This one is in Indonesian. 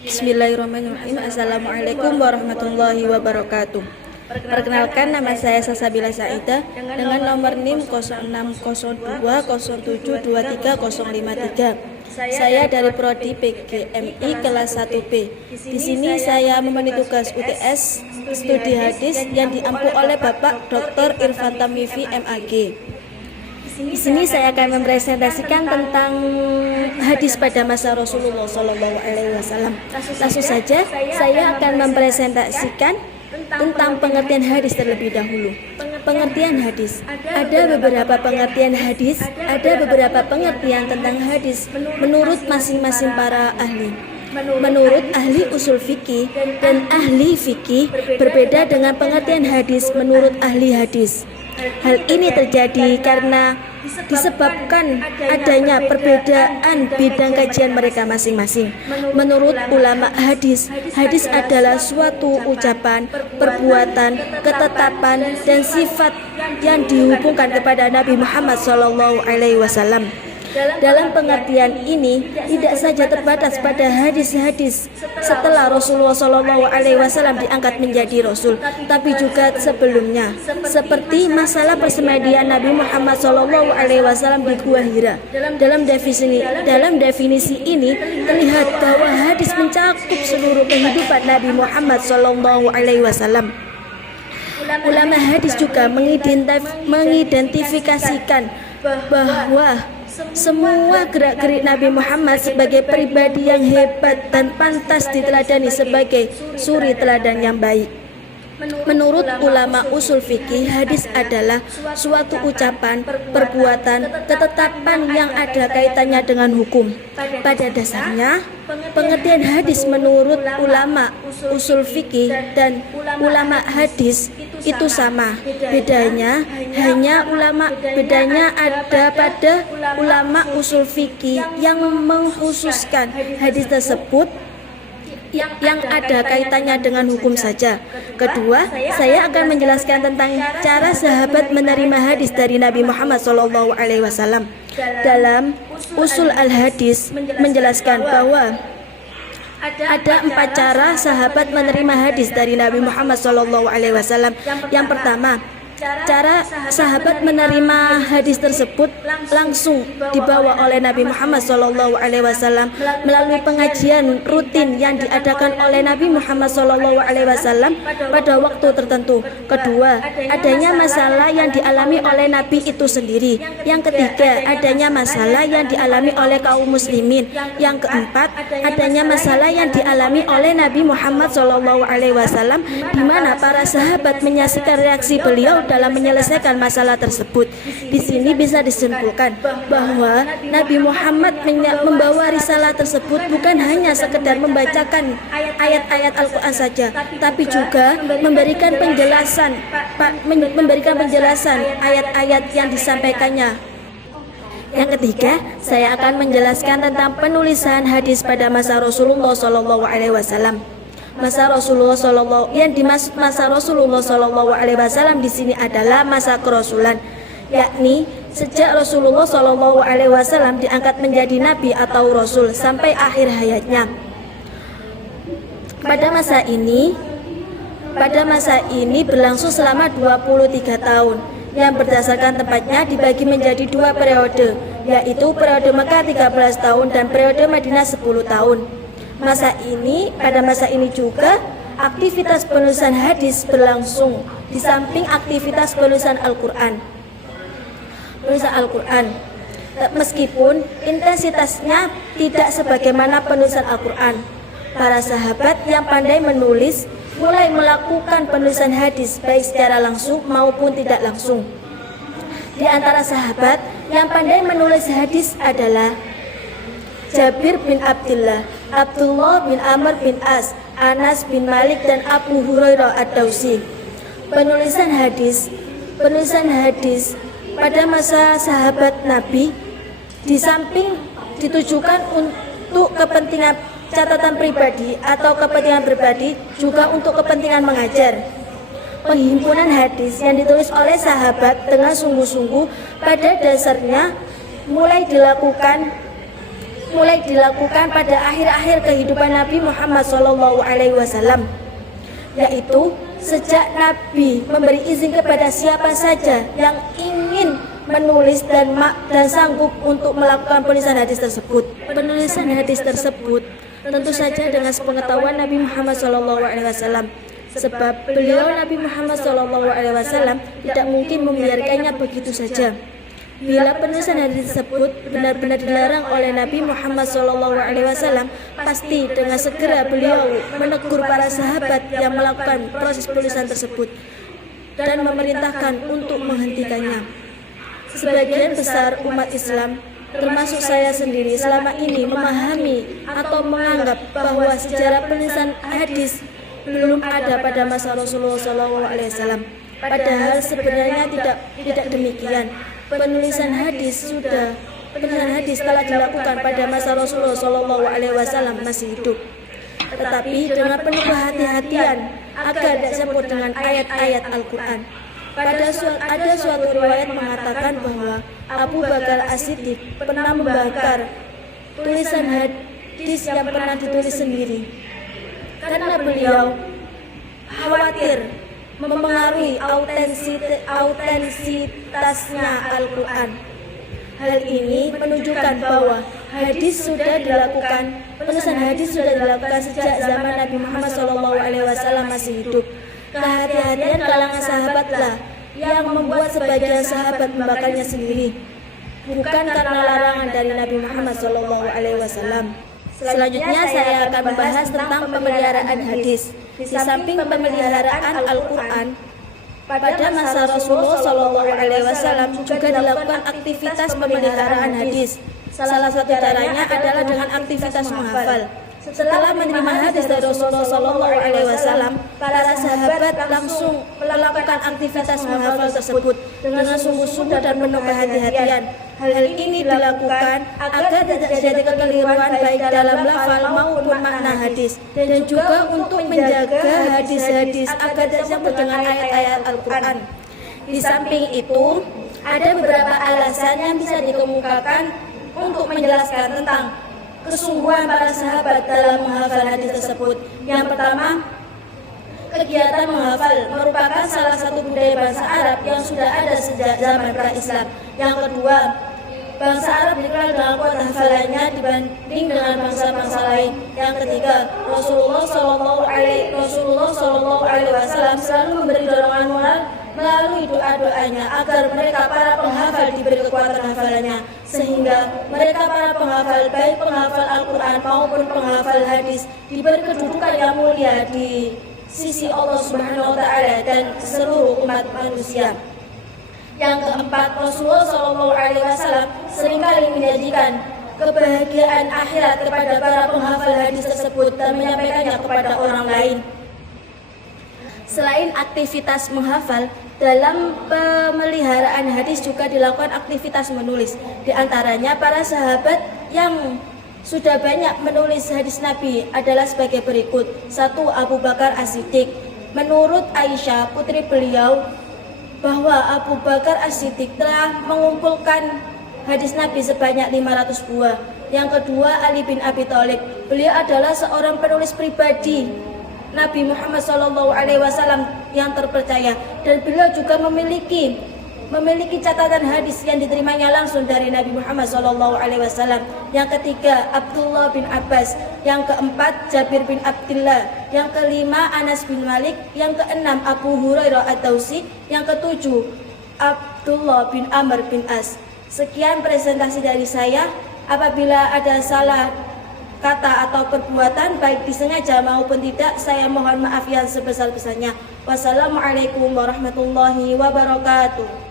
Bismillahirrahmanirrahim. Assalamualaikum warahmatullahi wabarakatuh. Perkenalkan, nama saya Salsabila Saidah dengan nomor NIM 0602072353. Saya dari Prodi PGMI kelas 1B. Di sini saya memenuhi tugas UTS studi hadis yang diampu oleh Bapak Dr. Irfan Tamifi MAG. Di sini saya akan mempresentasikan tentang hadis pada masa Rasulullah SAW. Langsung saja saya akan mempresentasikan tentang pengertian hadis terlebih dahulu. Pengertian hadis. Ada beberapa pengertian hadis, ada beberapa pengertian tentang hadis menurut masing-masing para ahli. Menurut ahli usul fikih dan ahli fikih berbeda dengan pengertian hadis menurut ahli hadis. Hal ini terjadi karena disebabkan adanya perbedaan bidang kajian mereka masing-masing. Menurut ulama hadis, hadis adalah suatu ucapan, perbuatan, ketetapan, dan sifat yang dihubungkan kepada Nabi Muhammad SAW. Dalam pengertian ini tidak saja terbatas pada hadis-hadis setelah Rasulullah SAW diangkat menjadi Rasul, tapi juga sebelumnya, seperti masalah persemedian Nabi Muhammad SAW di Gua Hira. Dalam definisi ini terlihat bahwa hadis mencakup seluruh kehidupan Nabi Muhammad SAW. Ulama hadis juga mengidentifikasikan bahwa semua gerak-gerik Nabi Muhammad sebagai pribadi yang hebat dan pantas diteladani sebagai suri teladan yang baik. Menurut ulama usul fikih, hadis adalah suatu ucapan, perbuatan, ketetapan yang ada kaitannya dengan hukum. Pada dasarnya, pengertian hadis menurut ulama usul fikih dan ulama hadis itu sama. Bedanya ada pada ulama usul fikih yang mengkhususkan hadis tersebut yang ada kaitannya dengan hukum saja. Kedua, saya akan menjelaskan tentang cara sahabat menerima hadis dari Nabi Muhammad SAW. Dalam usul al-hadis menjelaskan bahwa ada 4 cara sahabat menerima hadis dari Nabi Muhammad SAW. Yang pertama, cara sahabat menerima hadis tersebut langsung dibawa oleh Nabi Muhammad SAW melalui pengajian rutin yang diadakan oleh Nabi Muhammad SAW pada waktu tertentu. Kedua, adanya masalah yang dialami oleh Nabi itu sendiri. Yang ketiga, adanya masalah yang dialami oleh kaum muslimin. Yang keempat, adanya masalah yang dialami oleh Nabi Muhammad SAW di mana para sahabat menyaksikan reaksi beliau dalam menyelesaikan masalah tersebut. Di sini bisa disimpulkan bahwa Nabi Muhammad membawa risalah tersebut bukan hanya sekedar membacakan ayat-ayat Al-Quran saja, tapi juga memberikan penjelasan ayat-ayat yang disampaikannya. Yang ketiga, saya akan menjelaskan tentang penulisan hadis pada masa Rasulullah SAW. Masa Rasulullah yang dimaksud masa Rasulullah SAW di sini adalah masa kerasulan, yakni sejak Rasulullah SAW diangkat menjadi nabi atau rasul sampai akhir hayatnya. Pada masa ini berlangsung selama 23 tahun yang berdasarkan tempatnya dibagi menjadi 2 periode, yaitu periode Mekah 13 tahun dan periode Madinah 10 tahun. Pada masa ini juga aktivitas penulisan hadis berlangsung di samping aktivitas penulisan Al-Quran. Meskipun intensitasnya tidak sebagaimana penulisan Al-Quran, para sahabat yang pandai menulis mulai melakukan penulisan hadis baik secara langsung maupun tidak langsung. Di antara sahabat yang pandai menulis hadis adalah Jabir bin Abdullah, Abdullah bin Amr bin As, Anas bin Malik, dan Abu Hurairah ad-Dausi. Penulisan hadis pada masa sahabat Nabi di samping ditujukan untuk kepentingan catatan pribadi atau kepentingan pribadi, juga untuk kepentingan mengajar. Penghimpunan hadis yang ditulis oleh sahabat dengan sungguh-sungguh pada dasarnya mulai dilakukan mulai dilakukan pada akhir-akhir kehidupan Nabi Muhammad SAW, yaitu sejak Nabi memberi izin kepada siapa saja yang ingin menulis dan sanggup untuk melakukan penulisan hadis tersebut. Penulisan hadis tersebut tentu saja dengan sepengetahuan Nabi Muhammad SAW, sebab beliau Nabi Muhammad SAW tidak mungkin membiarkannya begitu saja. Bila penulisan hadis tersebut benar-benar dilarang oleh Nabi Muhammad SAW, pasti dengan segera beliau menegur para sahabat yang melakukan proses penulisan tersebut dan memerintahkan untuk menghentikannya. Sebagian besar umat Islam, termasuk saya sendiri, selama ini memahami atau menganggap bahwa sejarah penulisan hadis belum ada pada masa Rasulullah SAW. Padahal sebenarnya tidak demikian. Penulisan hadis telah dilakukan pada masa Rasulullah SAW masih hidup. Tetapi dengan penuh kehati-hatian agar tidak campur dengan ayat-ayat Al-Quran. Ada suatu riwayat mengatakan bahwa Abu Bakar As-Siddiq pernah membakar tulisan hadis yang pernah ditulis sendiri karena beliau khawatir mempengaruhi autentisitasnya Al-Quran. Hal ini menunjukkan bahwa penulisan hadis sudah dilakukan sejak zaman Nabi Muhammad SAW masih hidup. Kehati-hatian kalangan sahabatlah yang membuat sebagian sahabat membakarnya sendiri, bukan karena larangan dari Nabi Muhammad SAW. Selanjutnya saya akan membahas tentang pemeliharaan hadis. Di samping pemeliharaan Al-Quran, pada masa Rasulullah SAW juga dilakukan aktivitas pemeliharaan hadis. Salah satu caranya adalah dengan aktivitas menghafal. Setelah menerima hadis dari Rasulullah SAW, para sahabat langsung melakukan aktivitas menghafal tersebut dengan sungguh-sungguh dan penuh kehati-hatian. Hal ini dilakukan agar tidak terjadi kekeliruan baik dalam lafal maupun makna hadis, dan juga untuk menjaga hadis-hadis agar tidak campur dengan ayat-ayat Al-Quran. Di samping itu, ada beberapa alasan yang bisa dikemukakan untuk menjelaskan tentang kesungguhan para sahabat dalam menghafal hadis tersebut. Yang pertama, kegiatan menghafal merupakan salah satu budaya bangsa Arab yang sudah ada sejak zaman pra-Islam. Yang kedua, bangsa Arab dikenal dengan kuat hafalannya dibanding dengan bangsa-bangsa lain. Yang ketiga, Rasulullah SAW selalu memberi dorongan moral melalui doa-doanya agar mereka para penghafal diberi kekuatan hafalannya, sehingga mereka para penghafal, baik penghafal Al-Quran maupun penghafal hadis, diberi kedudukan yang mulia di sisi Allah Subhanahu wa Ta'ala dan seluruh umat manusia. Yang keempat, Rasulullah SAW seringkali menyajikan kebahagiaan akhirat kepada para penghafal hadis tersebut dan menyampaikannya kepada orang lain. Selain aktivitas menghafal, dalam pemeliharaan hadis juga dilakukan aktivitas menulis. Di antaranya para sahabat yang sudah banyak menulis hadis Nabi adalah sebagai berikut. 1. Abu Bakar As-Siddiq. Menurut Aisyah, putri beliau, bahwa Abu Bakar As-Siddiq telah mengumpulkan hadis Nabi sebanyak 500 buah. Yang kedua, Ali bin Abi Thalib. Beliau adalah seorang penulis pribadi Nabi Muhammad SAW yang terpercaya, dan beliau juga memiliki catatan hadis yang diterimanya langsung dari Nabi Muhammad SAW. Yang ketiga, Abdullah bin Abbas. Yang keempat, Jabir bin Abdullah. Yang kelima, Anas bin Malik. Yang keenam, Abu Hurairah Ad-Dausi. Yang ketujuh, Abdullah bin Amr bin As. Sekian presentasi dari saya. Apabila ada salah kata atau perbuatan, baik disengaja maupun tidak, saya mohon maaf yang sebesar-besarnya. Wassalamualaikum warahmatullahi wabarakatuh.